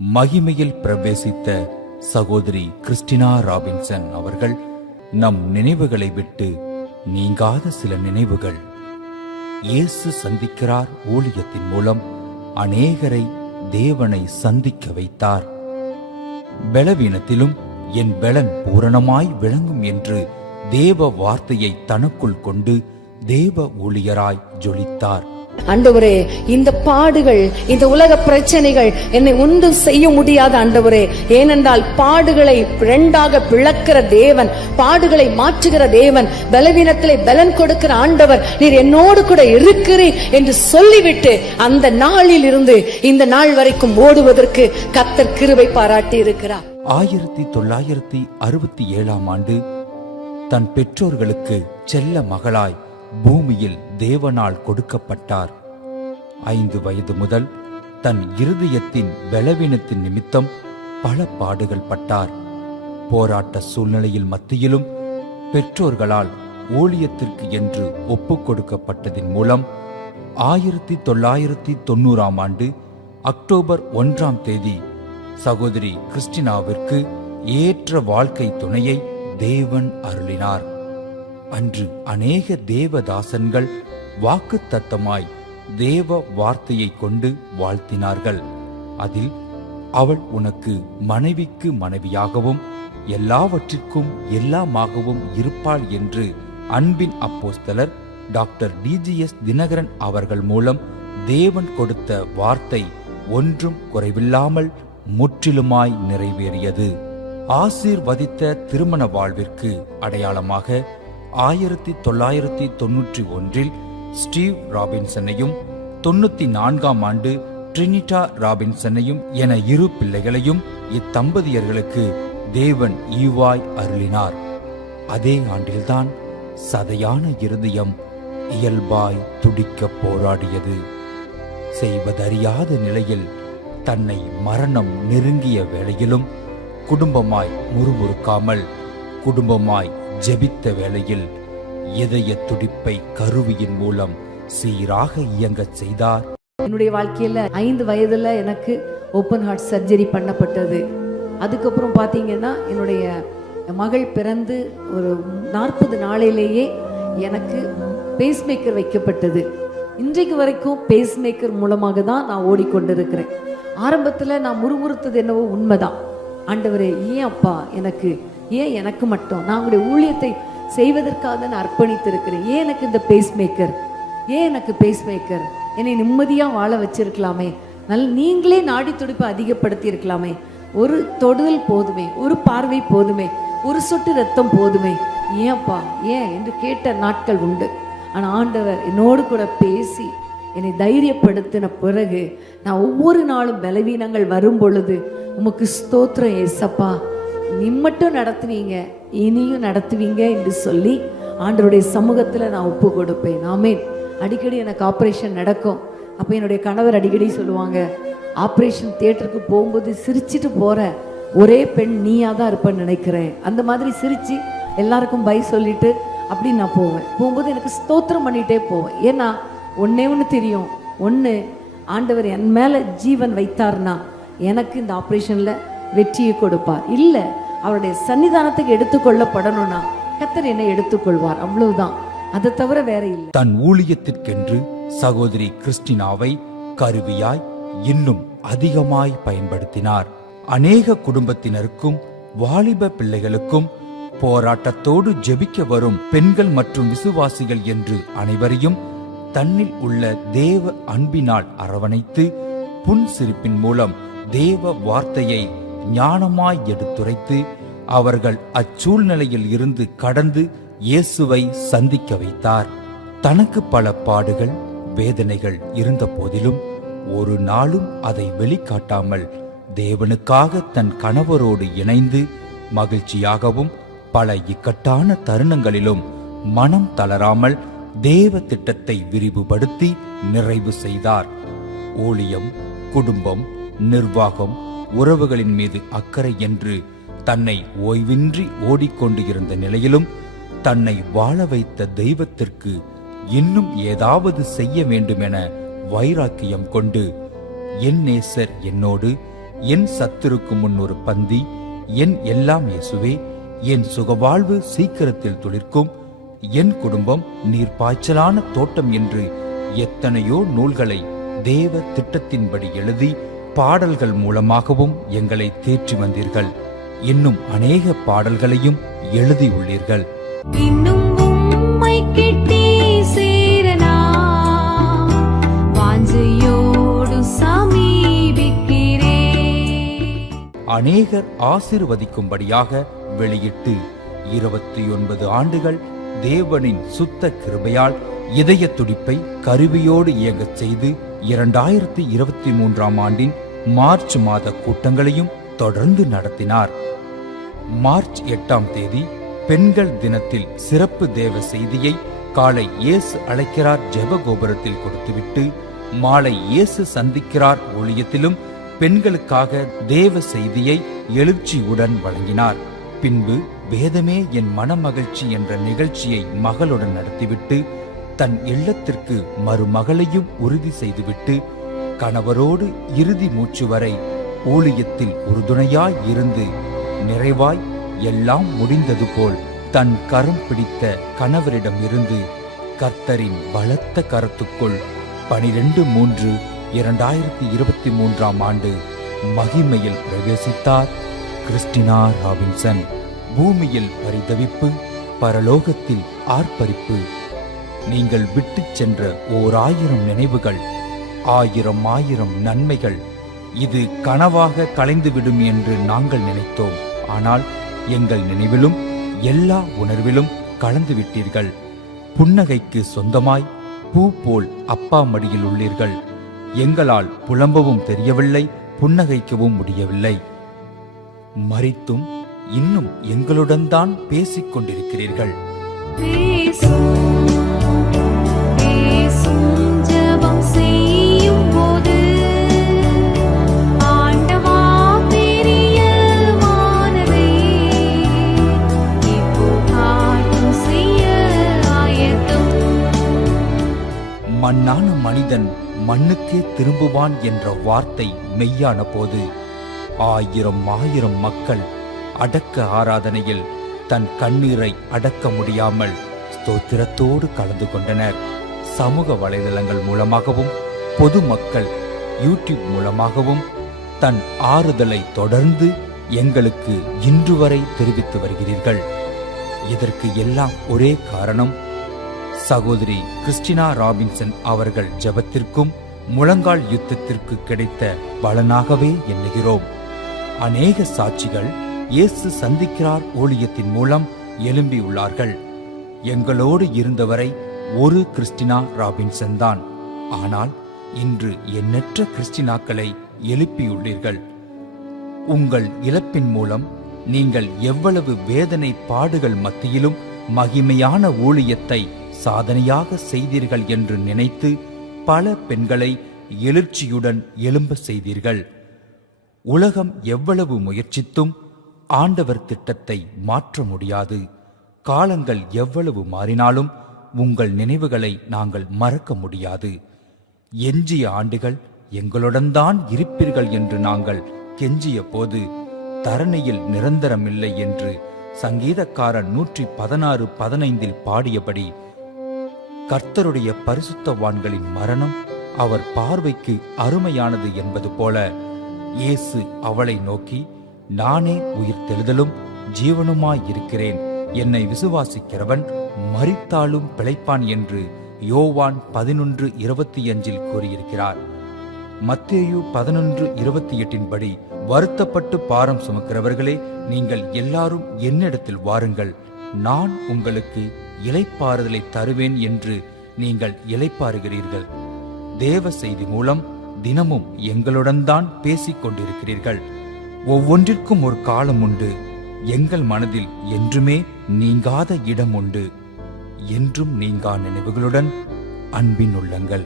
மகிமையில் பிரவேசித்த சகோதரி Christina Robinson அவர்கள் நம் நினைவுகளை விட்டு நீங்காத சில நினைவுகள். இயேசு சந்திக்கிறார் ஊழியத்தின் மூலம் அநேகரை தேவனை சந்திக்க வைத்தார். பலவீனத்திலும் என் பலன் பூரணமாய் விளங்கும் என்று தேவ வார்த்தையை தனக்குள் கொண்டு தேவ ஊழியராய் ஜொலித்தார். ஆண்டவரே, இந்த பாடுகள், இந்த உலக பிரச்சனைகள் என்னை ஒன்றும் செய்ய முடியாத ஆண்டவரே. ஏனென்றால் பாடுகளை இரண்டாக பிளக்கிற தேவன், பாடுகளை மாற்றுகிற தேவன், பலவீனத்திலே பலன் கொடுக்கிற ஆண்டவர், நீர் என்னோடு கூட இருக்கிறீர் என்று சொல்லிவிட்டு அந்த நாளில் இருந்து இந்த நாள் வரைக்கும் ஓடுவதற்கு கர்த்தர் கிருபை பாராட்டி இருக்கிறார். 1967 தன் பெற்றோர்களுக்கு செல்ல மகளாய் பூமியில் தேவனால் கொடுக்கப்பட்டார். 5 வயது முதல் தன் இருதயத்தின் பலவீனத்தின் நிமித்தம் பல பாடுகள் பட்டார். போராட்ட சூழ்நிலையில் மத்தியிலும் பெற்றோர்களால் ஊழியத்திற்கு என்று ஒப்புக் கொடுக்கப்பட்டதின் மூலம் 1990 அக்டோபர் 1 சகோதரி கிறிஸ்டினாவிற்கு ஏற்ற வாழ்க்கை துணையை தேவன் அருளினார். அன்று அநேக தேவதாசன்கள் வாக்குத்தத்தமாய் தேவ வார்த்தையை கொண்டு வாழ்த்தினார்கள். அதில் அவள் உனக்கு மனைவிக்கு மனைவியாகவும் எல்லாவற்றிற்கும் எல்லாமாகவும் இருப்பாள் என்று அன்பின் அப்போஸ்தலர் டாக்டர் DGS தினகரன் அவர்கள் மூலம் தேவன் கொடுத்த வார்த்தை ஒன்றும் குறைவில்லாமல் முற்றிலுமாய் நிறைவேறியது. ஆசீர்வதித்த திருமண வாழ்விற்கு அடையாளமாக 1991 ஸ்டீவ் ராபின்சனையும் 94 ட்ரினிட்டா ராபின்சனையும் என 2 பிள்ளைகளையும் இத்தம்பதியர்களுக்கு தேவன் ஈவாய் அருளினார். அதே ஆண்டில்தான் சதையான இருதயம் இயல்பாய் துடிக்க போராடியது. செய்வதறியாத நிலையில் தன்னை மரணம் நெருங்கிய வேளையிலும் குடும்பமாய் முறுமுறுக்காமல் குடும்பமாய் ஜெபித்த வேளையில் இதய துடிப்பை கருவியின் மூலம் சீராக இயங்கச் செய்தார். என்னுடைய வாழ்க்கையில 5 வயதுல எனக்கு ஓபன் ஹார்ட் சர்ஜரி பண்ணப்பட்டது. அதுக்கப்புறம் பாத்தீங்கன்னா என்னுடைய மகள் பிறந்து ஒரு 40 நாளிலேயே எனக்கு பேஸ்மேக்கர் வைக்கப்பட்டது. இன்றைக்கு வரைக்கும் பேஸ்மேக்கர் மூலமாக தான் நான் ஓடிக்கொண்டிருக்கிறேன். ஆரம்பத்தில் நான் முறுமுறுத்தது என்னவோ உண்மைதான். ஆண்டவரே, ஏன் அப்பா எனக்கு, ஏன் எனக்கு மட்டும், நான் உங்களுடைய ஊழியத்தை செய்வதற்காக நான் அர்ப்பணித்திருக்கிறேன், ஏன் எனக்கு இந்த பேஸ்மேக்கர், ஏன் எனக்கு பேஸ்மேக்கர், என்னை நிம்மதியாக வாழ வச்சிருக்கலாமே, நீங்களே நாடி துடிப்பை அதிகப்படுத்தி இருக்கலாமே, ஒரு தொடுதல் போதுமே, ஒரு பார்வை போதுமே, ஒரு சொட்டு ரத்தம் போதுமே, ஏன்ப்பா ஏன் என்று கேட்ட நாட்கள் உண்டு. ஆனால் ஆண்டவர் என்னோடு கூட பேசி என்னை தைரியப்படுத்தின பிறகு நான் ஒவ்வொரு நாளும் பலவீனங்கள் வரும் பொழுது உமக்கு ஸ்தோத்திரம் ஏசப்பா, நீ மட்டும் நடத்துவீங்க, இனியும் நடத்துவீங்க என்று சொல்லி ஆண்டவருடைய சமூகத்தில் நான் ஒப்பு கொடுப்பேன். ஆமேன். அடிக்கடி எனக்கு ஆப்ரேஷன் நடக்கும். அப்போ என்னுடைய கணவர் அடிக்கடி சொல்லுவாங்க, ஆப்ரேஷன் தியேட்டருக்கு போகும்போது சிரிச்சிட்டு போகிற ஒரே பெண் நீயாக தான் இருப்பேன்னு நினைக்கிறேன். அந்த மாதிரி சிரித்து எல்லாருக்கும் பை சொல்லிட்டு அப்படி நான் போகும்போது எனக்கு ஸ்தோத்திரம் பண்ணிகிட்டே போவேன். ஏன்னா ஒன்று தெரியும், ஆண்டவர் என் மேலே ஜீவன் வைத்தார்னா எனக்கு இந்த ஆப்ரேஷனில் வெற்றியை கொடுப்பார். இல்லை, அவருடைய சன்னிதானத்துக்கு எடுத்துக்கொள்ளப்படணும்னா கர்த்தர் என்னை எடுத்துக்கொள்வார். அவ்வளவுதான், அதை தவிர வேற இல்லை. தன் ஊழியத்திற்கென்று சகோதரி கிறிஸ்டினாவை கருவியாய் இன்னும் அதிகமாய் பயன்படுத்தினார். அநேக குடும்பத்தினருக்கும் வாலிப பிள்ளைகளுக்கும் போராட்டத்தோடு ஜெபிக்க வரும் பெண்கள் மற்றும் விசுவாசிகள் என்று அனைவரையும் தன்னில் உள்ள தேவ அன்பினால் அரவணைத்து புன்சிரிப்பின் மூலம் தேவ வார்த்தையை ஞானமாய் எடுத்துரைத்து அவர்கள் அச்சூழ்நிலையில் இருந்து கடந்து இயேசுவை சந்திக்க வைத்தார். தனக்கு பல பாடுகள் வேதனைகள் இருந்த போதிலும் ஒரு நாளும் அதை வெளிக்காட்டாமல் தேவனுக்காக தன் கணவரோடு இணைந்து மகிழ்ச்சியாகவும் பல இக்கட்டான தருணங்களிலும் மனம் தளராமல் தேவ திட்டத்தை விரிவுபடுத்தி நிறைவு செய்தார். ஊழியம், குடும்பம், நிர்வாகம், உறவுகளின் மீது அக்கறை என்று தன்னை ஓய்வின்றி ஓடிக்கொண்டு இருந்த நிலையிலும் தன்னை வாழ வைத்த தெய்வத்திற்கு இன்னும் ஏதாவது செய்ய வேண்டுமென வைராக்கியம் கொண்டு என் நேசர் என்னோடு என் சத்துருக்கு முன் ஒரு பந்தி, என் எல்லாம் இயேசுவே, என் சுகவாழ்வு சீக்கிரத்தில் துளிர்க்கும், என் குடும்பம் நீர் பாய்ச்சலான தோட்டம் என்று எத்தனையோ நூல்களை தேவ திட்டத்தின்படி எழுதி பாடல்கள் மூலமாகவும் எங்களை தேற்றி வந்தீர்கள். இன்னும் அநேக பாடல்களையும் எழுதியுள்ளீர்கள். இன்னும் உம்மை கிட்டி சேரனா வாஞ்சையோடு சமீபிக்கிறே. அநேகர் ஆசீர்வதிக்கும்படியாக வெளியிட்டு 29 ஆண்டுகள் தேவனின் சுத்த கிருபையால் இதய துடிப்பை கருவியோடு இயங்கச் செய்து 2023ஆம் ஆண்டின் மார்ச் மாத கூட்டங்களையும் தொடர்ந்து நடத்தினார். மார்ச் 8ஆம் தேதி பெண்கள் தினத்தில் சிறப்பு தேவ செய்தியை காலை இயேசு அழைக்கிறார் ஜெபகோபுரத்தில் கொடுத்துவிட்டு மாலை இயேசு சந்திக்கிறார் ஊழியத்திலும் பெண்களுக்காக தேவ செய்தியை எழுச்சியுடன் வழங்கினார். பின்பு வேதமே என் மனமகிழ்ச்சி என்ற நிகழ்ச்சியை மகளுடன் நடத்திவிட்டு தன் இல்லத்திற்கு மருமகளையும் உறுதி செய்துவிட்டு கணவரோடு இறுதி மூச்சு வரை ஊழியத்தில் உறுதுணையாய் இருந்து நிறைவாய் எல்லாம் முடிந்தது போல் தன் கரம் பிடித்த கணவரிடம் இருந்து கர்த்தரின் பலத்த கரத்துக்குள் 12/3/2023ஆம் ஆண்டு மகிமையில் பிரவேசித்தார் கிறிஸ்டினா ராபின்சன். பூமியில் பரிதவிப்பு, பரலோகத்தில் ஆர்ப்பரிப்பு. நீங்கள் விட்டுச் சென்ற 1000 நினைவுகள், 1000 நன்மைகள் இது கனவாக கலைந்துவிடும் என்று நாங்கள் நினைத்தோம். ஆனால் எங்கள் நினைவிலும் எல்லா உணர்விலும் கலந்துவிட்டீர்கள். புன்னகைக்கு சொந்தமாய் பூ போல் அப்பா மடியில் உள்ளீர்கள். எங்களால் புலம்பவும் தெரியவில்லை, புன்னகைக்கவும் முடியவில்லை. மரித்தும் இன்னும் எங்களுடன் தான் பேசிக் கொண்டிருக்கிறீர்கள். ஜெபம் செய்யும் போது ஆண்டவா பிரியமானதே இப்போ காட்டும் செய்ய ஆயத்தம். மண்ணான மனிதன் மண்ணுக்கே திரும்புவான் என்ற வார்த்தை மெய்யான போது 1000 மக்கள் அடக்க ஆராதனையில் தன் கண்ணீரை அடக்க முடியாமல் ஸ்தோத்திரத்தோடு கலந்து கொண்டனர். சமூக வலைதளங்கள் மூலமாகவும் பொதுமக்கள் யூடியூப் மூலமாகவும் தன் ஆறுதலை தொடர்ந்து எங்களுக்கு இன்று வரை தெரிவித்து வருகிறீர்கள். இதற்கு எல்லாம் ஒரே காரணம் சகோதரி கிறிஸ்டினா ராபின்சன் அவர்கள் ஜெபத்திற்கும் முழங்கால் யுத்தத்திற்கு கிடைத்த பலனாகவே எண்ணுகிறோம். அநேக சாட்சிகள் இயேசு சந்திக்கிறார் ஊழியத்தின் மூலம் எழும்பியுள்ளார்கள். எங்களோடு இருந்தவரை ஒரு கிறிஸ்டினா ராபின்சன் தான். ஆனால் இன்று எண்ணற்ற கிறிஸ்டினாக்களை எழுப்பியுள்ளீர்கள். உங்கள் இழப்பின் மூலம் நீங்கள் எவ்வளவு வேதனை பாடுகள் மத்தியிலும் மகிமையான ஊழியத்தை சாதனையாக செய்தீர்கள் என்று நினைத்து பல பெண்களை எழுச்சியுடன் எழும்ப செய்தீர்கள். உலகம் எவ்வளவு முயற்சித்தும் ஆண்டவர் திட்டத்தை மாற்ற முடியாது. காலங்கள் எவ்வளவு மாறினாலும் உங்கள் நினைவுகளை நாங்கள் மறக்க முடியாது. எஞ்சிய ஆண்டுகள் எங்களுடன் தான் இருப்பீர்கள் என்று நாங்கள் கெஞ்சிய போது தரணியில் நிரந்தரமில்லை என்று சங்கீதக்காரன் 116:15 பாடியபடி கர்த்தருடைய பரிசுத்தவான்களின் மரணம் அவர் பார்வைக்கு அருமையானது என்பது போல இயேசு அவளை நோக்கி, நானே உயிர்த்தெழுதலும் ஜீவனுமாயிருக்கிறேன், என்னை விசுவாசிக்கிறவன் மரித்தாலும் பிழைப்பான் என்று யோவான் 11:25 கூறியிருக்கிறார். மத்தேயு 11:28 படி, வருத்தப்பட்டு பாரம் சுமக்கிறவர்களே, நீங்கள் எல்லாரும் என்னிடத்தில் வாருங்கள், நான் உங்களுக்கு இளைப்பாறுதலை தருவேன் என்று நீங்கள் இளைப்பாறுகிறீர்கள். தேவ செய்தி மூலம் தினமும் எங்களுடன் தான் பேசிக் கொண்டிருக்கிறீர்கள். ஒவ்வொன்றிற்கும் ஒரு காலம் உண்டு. எங்கள் மனதில் என்றுமே நீங்காத இடம் உண்டு. என்றும் நீங்கா நினைவுகளுடன் அன்பின் உள்ளங்கள்.